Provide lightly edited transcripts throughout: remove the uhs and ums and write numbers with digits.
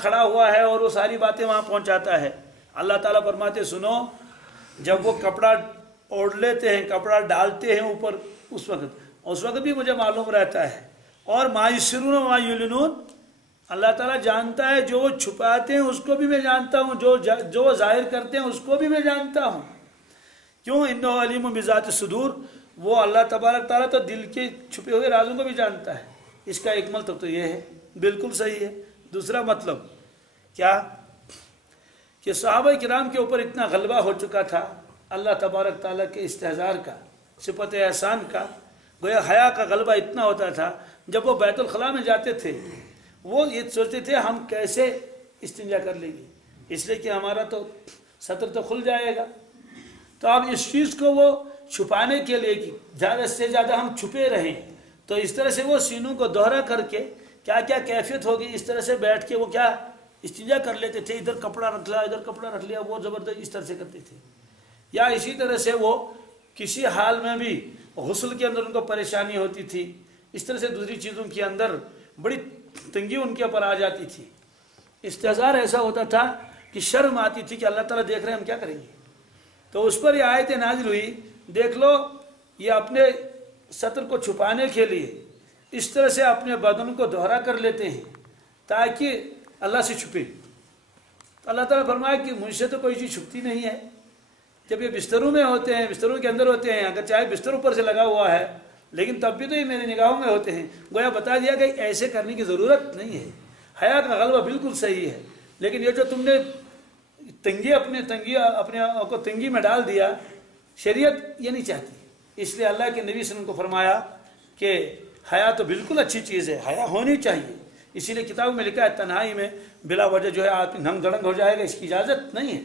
کھڑا ہوا ہے اور وہ ساری باتیں وہاں پہنچاتا ہے. اللہ تعالیٰ فرماتے سنو، جب وہ کپڑا اوڑھ لیتے ہیں، کپڑا ڈالتے ہیں اوپر، اس وقت بھی مجھے معلوم رہتا ہے. اور ما یسرون ما یعلنون، اللہ تعالیٰ جانتا ہے جو وہ چھپاتے ہیں اس کو بھی میں جانتا ہوں، جو وہ ظاہر کرتے ہیں اس کو بھی میں جانتا ہوں. کیوں؟ انہ علیم بذات الصدور، وہ اللہ تبارک تعالیٰ تو دل کے چھپے ہوئے رازوں کو بھی جانتا ہے. اس کا ایک مطلب تو یہ ہے، بالکل صحیح ہے. دوسرا مطلب کیا کہ صحابہ کرام کے اوپر اتنا غلبہ ہو چکا تھا اللہ تبارک تعالیٰ کے استحضار کا، صفت احسان کا، گویا حیا کا غلبہ اتنا ہوتا تھا. جب وہ بیت الخلاء میں جاتے تھے وہ یہ سوچتے تھے ہم کیسے استنجا کر لیں گے، اس لیے کہ ہمارا تو سطر تو کھل جائے گا. تو اب اس چیز کو وہ چھپانے کے لیے کہ زیادہ سے زیادہ ہم چھپے رہیں، تو اس طرح سے وہ سینوں کو دوہرا کر کے کیا کیا کیفیت ہوگی، اس طرح سے بیٹھ کے وہ کیا استنجا کر لیتے تھے. ادھر کپڑا رکھ لیا، ادھر کپڑا رکھ لیا، وہ زبردست اس طرح سے کرتے تھے. یا اسی طرح سے وہ کسی حال میں بھی غسل کے اندر ان کو پریشانی ہوتی تھی، اس طرح سے دوسری چیزوں کے اندر بڑی تنگی ان کے اوپر آ جاتی تھی. استحضار ایسا ہوتا تھا کہ شرم آتی تھی کہ اللہ تعالیٰ دیکھ رہے ہیں ہم کیا کریں گے. تو اس پر یہ آیت نازل ہوئی، دیکھ لو یہ اپنے سطر کو چھپانے کے لیے اس طرح سے اپنے بدن کو دوہرا کر لیتے ہیں تاکہ اللہ سے چھپے. تو اللہ تعالیٰ فرمایا کہ مجھ سے تو کوئی چیز چھپتی نہیں ہے. جب یہ بستروں میں ہوتے ہیں، بستروں کے اندر ہوتے ہیں، اگر چاہے بستر اوپر سے لگا ہوا ہے لیکن تب بھی تو یہ میری نگاہوں میں ہوتے ہیں. گویا بتا دیا کہ ایسے کرنے کی ضرورت نہیں ہے. حیا کا غلبہ بالکل صحیح ہے، لیکن یہ جو تم نے تنگی اپنے آپ کو تنگی میں ڈال دیا، شریعت یہ نہیں چاہتی. اس لیے اللہ کے نبی صلی اللہ علیہ وسلم کو فرمایا کہ حیا تو بالکل اچھی چیز ہے، حیا ہونی چاہیے. اسی لیے کتابوں میں لکھا ہے تنہائی میں بلا وجہ جو ہے آدمی ننگ دڑنگ ہو جائے گا، اس کی اجازت نہیں ہے.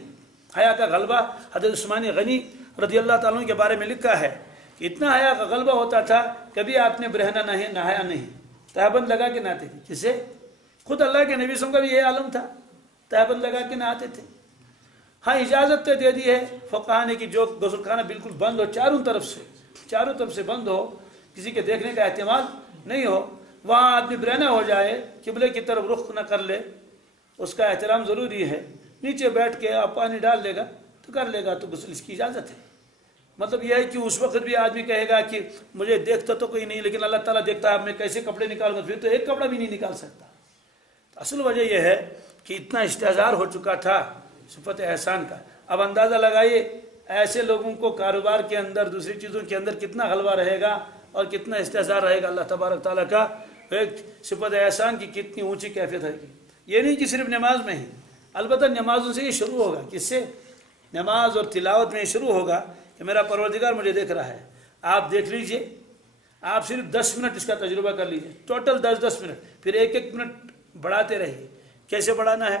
حیا کا غلبہ حضرت عثمان غنی رضی اللہ تعالیٰ عنہ کے بارے میں لکھا ہے کہ اتنا حیا کا غلبہ ہوتا تھا کبھی آپ نے برہنہ نہایا نہیں، تہبند لگا کے نہاتے تھے. کسے؟ خود اللہ کے نبی صلی اللہ علیہ وسلم کا بھی یہ عالم تھا، تہبند لگا کے نہاتے تھے. ہاں اجازت تو دے دی ہے فقہاء نے کہ جو غسل خانہ بالکل بند ہو، چاروں طرف سے بند ہو، کسی کے دیکھنے کا احتمال نہیں ہو، وہاں آدمی برہنہ ہو جائے، قبلے کی طرف رخ نہ کر لے، اس کا احترام ضروری ہے. نیچے بیٹھ کے آپ پانی ڈال لے گا تو کر لے گا، تو غسل اس کی اجازت ہے. مطلب یہ ہے کہ اس وقت بھی آدمی کہے گا کہ مجھے دیکھتا تو کوئی نہیں لیکن اللہ تعالیٰ دیکھتا ہے، اب میں کیسے کپڑے نکالوں گا، پھر تو ایک کپڑا بھی نہیں نکال سکتا. اصل وجہ یہ ہے کہ اتنا استحضار ہو چکا تھا صفت احسان کا. اب اندازہ لگائیے ایسے لوگوں کو کاروبار کے اندر، دوسری چیزوں کے اندر کتنا غلبہ رہے گا اور کتنا استحضار رہے گا اللہ تبارک تعالیٰ کا. ایک صفت احسان کی کتنی اونچی کیفیت ہے. یہ نہیں کہ صرف نماز میں ہی، البتہ نمازوں سے یہ شروع ہوگا. کس سے؟ نماز اور تلاوت میں یہ شروع ہوگا کہ میرا پروردگار مجھے دیکھ رہا ہے. آپ دیکھ لیجئے، آپ صرف 10 منٹ اس کا تجربہ کر لیجئے، ٹوٹل 10 منٹ، پھر ایک منٹ بڑھاتے رہیے. کیسے بڑھانا ہے؟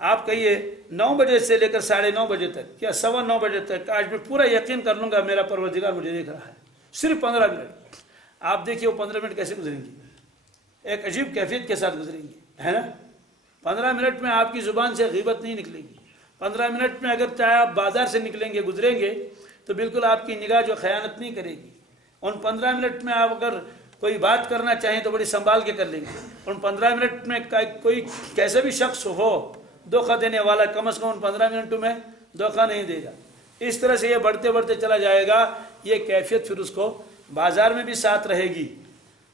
آپ کہیے 9 بجے سے لے کر 9:30 بجے تک یا 9:15 بجے تک آج میں پورا یقین کر لوں گا میرا پروردگار مجھے دیکھ رہا ہے. صرف 15 منٹ. آپ دیکھیے وہ 15 منٹ کیسے گزریں گے، ایک عجیب کیفیت کے ساتھ گزریں گے، ہے نا. 15 منٹ میں آپ کی زبان سے غیبت نہیں نکلے گی. 15 منٹ میں اگر چاہے آپ بازار سے نکلیں گے، گزریں گے، تو بالکل آپ کی نگاہ جو خیانت نہیں کرے گی. ان 15 منٹ میں آپ اگر کوئی بات کرنا چاہیں تو بڑی سنبھال کے کر لیں گے. ان 15 منٹ میں کوئی کیسے بھی شخص ہو دھوکہ دینے والا، کم از کم ان 15 منٹوں میں دھوکہ نہیں دے گا. اس طرح سے یہ بڑھتے بڑھتے چلا جائے گا. یہ کیفیت پھر اس کو بازار میں بھی ساتھ رہے گی،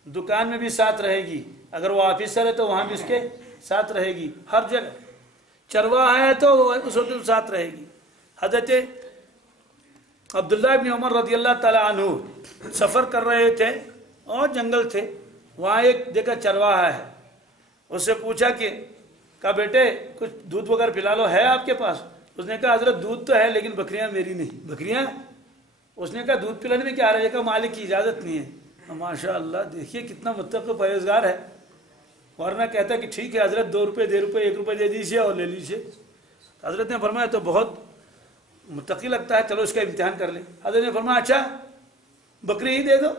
دکان میں بھی ساتھ رہے گی، اگر وہ آفیسر ہے تو وہاں بھی اس کے ساتھ رہے گی، ہر جگہ. چرواہا ہے تو اس وقت ساتھ رہے گی. حضرت عبداللہ ابن عمر رضی اللہ تعالیٰ عنہ سفر کر رہے تھے اور جنگل تھے، وہاں ایک دیکھا چرواہا ہے. اس سے پوچھا کہ کہا بیٹے کچھ دودھ وغیرہ پلا لو، ہے آپ کے پاس؟ اس نے کہا حضرت دودھ تو ہے لیکن بکریاں میری نہیں. بکریاں؟ اس نے کہا دودھ پلانے میں کیا رہے گا، مالک کی اجازت نہیں ہے. ماشاء اللہ، دیکھیے کتنا متقی پرہیزگار ہے. ورنہ کہتا کہ ٹھیک ہے حضرت 2 روپے 1 روپے دے دیجیے اور لے لیجیے. حضرت نے فرمایا تو بہت متقی لگتا ہے، چلو اس کا امتحان کر لیں. حضرت نے فرمایا اچھا بکری ہی دے دو.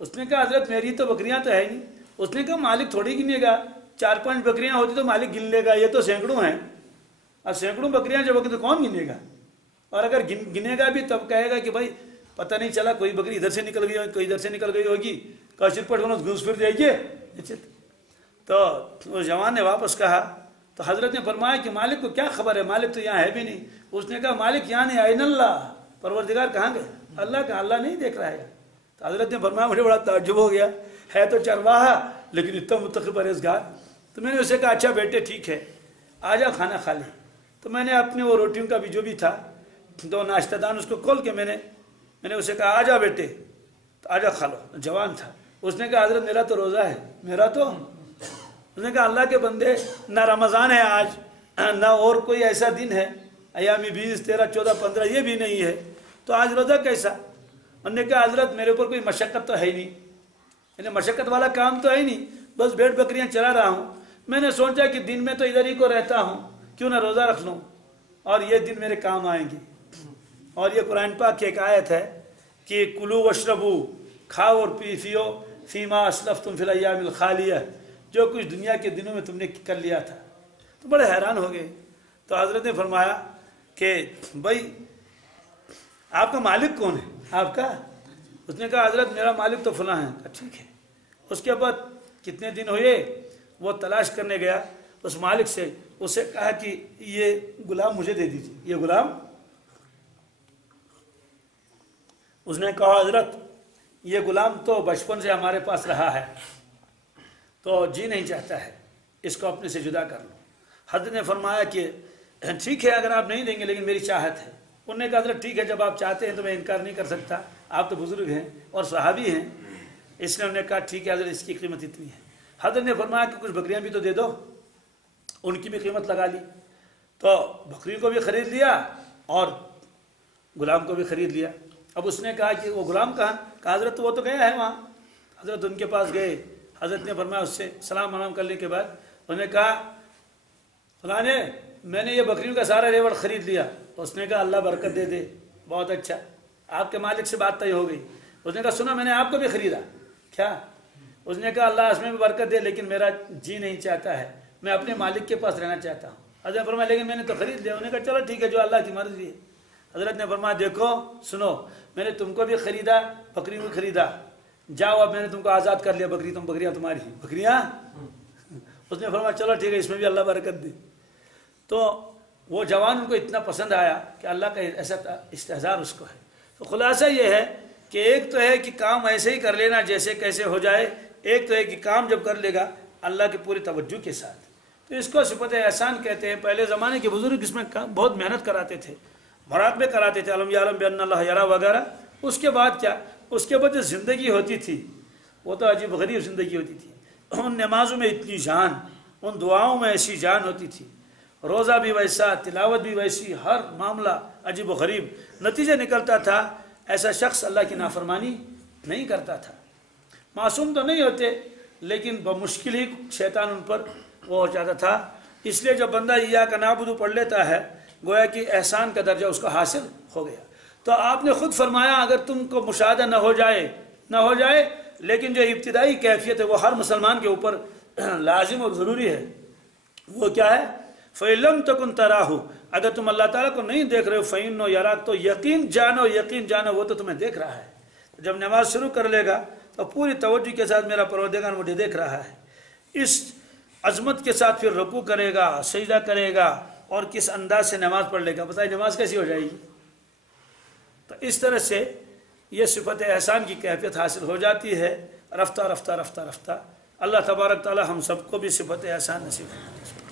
اس نے کہا حضرت میری تو بکریاں تو ہے نہیں. اس نے کہا مالک تھوڑی گنے گا، 4-5 بکریاں ہوتی تو مالک گن لے گا، یہ تو سینکڑوں ہیں. اور سینکڑوں بکریاں جب ہوگی تو کون گنے گا؟ اور اگر گنے گا بھی تب کہے گا کہ بھائی پتہ نہیں چلا، کوئی بکری ادھر سے نکل گئی ہوگی، کوئی ادھر سے نکل گئی ہوگی، کاشر پٹ گھوس پھر جائیے. تو اس جوان نے واپس کہا تو حضرت نے فرمایا کہ مالک کو کیا خبر ہے، مالک تو یہاں ہے بھی نہیں۔ اس نے کہا مالک یہاں نہیں، آئین اللہ، پروردگار کہاں گئے؟ اللہ کا، اللہ نہیں دیکھ رہا ہے۔ تو حضرت نے فرمایا مجھے بڑا تعجب ہو گیا، ہے تو چرواہا لیکن اتنا متقی پرہیزگار۔ تو میں نے اسے کہا اچھا بیٹے ٹھیک ہے، آ جا کھانا کھا لیں۔ تو میں نے اپنی وہ روٹیوں کا بھی جو بھی تھا دو ناشتہ دان اس کو کھول کے میں نے اسے کہا آ جا بیٹے، تو آ جا کھا لو۔ جوان تھا، اس نے کہا حضرت میرا تو روزہ ہے، میرا تو، اس نے کہا اللہ کے بندے نہ رمضان ہے آج، نہ اور کوئی ایسا دن ہے، ایامی 20 13 14 15 یہ بھی نہیں ہے، تو آج روزہ کیسا؟ انہوں نے کہا حضرت میرے اوپر کوئی مشقت تو ہے ہی نہیں، یعنی مشقت والا کام تو ہے ہی نہیں، بس بھیڑ بکریاں چلا رہا ہوں۔ میں نے سوچا کہ دن میں تو ادھر ہی کو رہتا ہوں، کیوں نہ روزہ رکھ لوں اور یہ دن میرے کام آئیں گے۔ اور یہ قرآن پاک کی ایک آیت ہے کہ کلو وشربو، کھاؤ اور پیو، فیما اسلفتم فی الایام الخالیہ، جو کچھ دنیا کے دنوں میں تم نے کر لیا تھا۔ تو بڑے حیران ہو گئے۔ تو حضرت نے فرمایا کہ بھائی آپ کا مالک کون ہے آپ کا؟ اس نے کہا حضرت میرا مالک تو فلاں ہے۔ ٹھیک ہے۔ اس کے بعد کتنے دن ہوئے وہ تلاش کرنے گیا اس مالک سے، اسے کہا کہ یہ غلام مجھے دے دیجیے، یہ غلام۔ اس نے کہا حضرت یہ غلام تو بچپن سے ہمارے پاس رہا ہے تو جی نہیں چاہتا ہے، اس کو اپنے سے جدا کر لو۔ حضرت نے فرمایا کہ ٹھیک ہے اگر آپ نہیں دیں گے لیکن میری چاہت ہے۔ انہوں نے کہا حضرت ٹھیک ہے جب آپ چاہتے ہیں تو میں انکار نہیں کر سکتا، آپ تو بزرگ ہیں اور صحابی ہیں۔ اس نے انہوں نے کہا ٹھیک ہے حضرت اس کی قیمت اتنی ہے۔ حضرت نے فرمایا کہ کچھ بکریاں بھی تو دے دو، ان کی بھی قیمت لگا لی۔ تو بکری کو بھی خرید لیا اور غلام کو بھی خرید لیا۔ اب اس نے کہا کہ وہ غلام کہاں؟ کہا حضرت وہ تو گیا ہے وہاں۔ حضرت ان کے پاس گئے، حضرت نے فرمایا اس سے سلام علام کرنے کے بعد انہوں نے کہا فلانے میں نے یہ بکریوں کا سارا ریوڑ خرید لیا۔ اس نے کہا اللہ برکت دے دے، بہت اچھا، آپ کے مالک سے بات طے ہو گئی۔ اس نے کہا سنا میں نے آپ کو بھی خریدا کیا؟ اس نے کہا اللہ اس میں بھی برکت دے لیکن میرا جی نہیں چاہتا ہے، میں اپنے مالک کے پاس رہنا چاہتا ہوں۔ حضرت نے فرمایا لیکن میں نے تو خرید لیا۔ انہوں نے کہا چلو ٹھیک ہے جو اللہ کی مرضی ہے۔ حضرت نے فرمایا دیکھو سنو، میں نے تم کو بھی خریدا، بکری بھی خریدا، جاؤ اب میں نے تم کو آزاد کر لیا، بکریاں تمہاری ہیں، بکریاں۔ اس نے فرمایا چلو ٹھیک ہے اس میں بھی اللہ برکت دے۔ تو وہ جوان ان کو اتنا پسند آیا کہ اللہ کا ایسا استحضار اس کو ہے۔ تو خلاصہ یہ ہے کہ ایک تو ہے کہ کام ایسے ہی کر لینا جیسے کیسے ہو جائے، ایک تو ہے کہ کام جب کر لے گا اللہ کی پوری توجہ کے ساتھ، تو اس کو صفت احسان کہتے ہیں۔ پہلے زمانے کے بزرگ اس میں بہت محنت کراتے تھے، مراقبے کراتے تھے، علم یعلم بان اللہ یرا وغیرہ۔ اس کے بعد کیا؟ اس کے بعد جو زندگی ہوتی تھی وہ تو عجیب غریب زندگی ہوتی تھی۔ ان نمازوں میں اتنی جان، ان دعاؤں میں ایسی جان ہوتی تھی، روزہ بھی ویسا، تلاوت بھی ویسی، ہر معاملہ عجیب و غریب۔ نتیجہ نکلتا تھا ایسا شخص اللہ کی نافرمانی نہیں کرتا تھا۔ معصوم تو نہیں ہوتے لیکن بمشکل ہی شیطان ان پر وہ ہو جاتا تھا۔ اس لیے جب بندہ ایاک نعبد پڑھ لیتا ہے گویا کہ احسان کا درجہ اس کو حاصل ہو گیا۔ تو آپ نے خود فرمایا اگر تم کو مشاہدہ نہ ہو جائے لیکن جو ابتدائی کیفیت ہے وہ ہر مسلمان کے اوپر لازم اور ضروری ہے، وہ کیا ہے؟ فَإِلَّمْ تَكُنْ تَرَاهُ، اگر تم اللہ تعالیٰ کو نہیں دیکھ رہے ہو، فَإِنَّهُ يَرَاكَ، تو یقین جانو وہ تو تمہیں دیکھ رہا ہے۔ جب نماز شروع کر لے گا تو پوری توجہ کے ساتھ میرا پروردگار مجھے دیکھ رہا ہے، اس عظمت کے ساتھ پھر رکوع کرے گا، سجدہ کرے گا اور کس انداز سے نماز پڑھ لے گا، بتائیے نماز کیسی ہو جائے گی؟ تو اس طرح سے یہ صفت احسان کی کیفیت حاصل ہو جاتی ہے رفتہ رفتہ رفتہ رفتہ۔ اللہ تبارک تعالی ہم سب کو بھی صفت احسان نصیب کرے۔